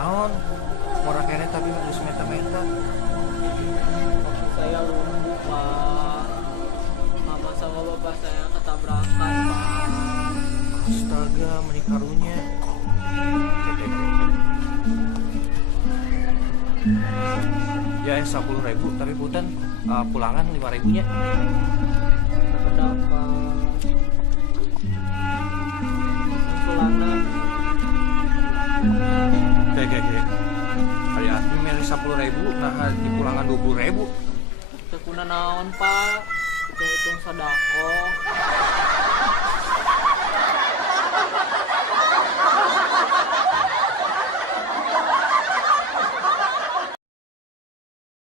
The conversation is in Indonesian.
naon murah kene tapi harus meta-meta. Saya lupa. Mama sama bapak saya ketabrakan, Pak. Astaga, menikarunya. Ya 10.000 tapi punten pulangan 5.000 nya. Berapa? Sulanan. Oke. Hari admin milih 10.000, nah di pulangan 20.000. Tekuna naon, Pak? Hitung-hitung sadako.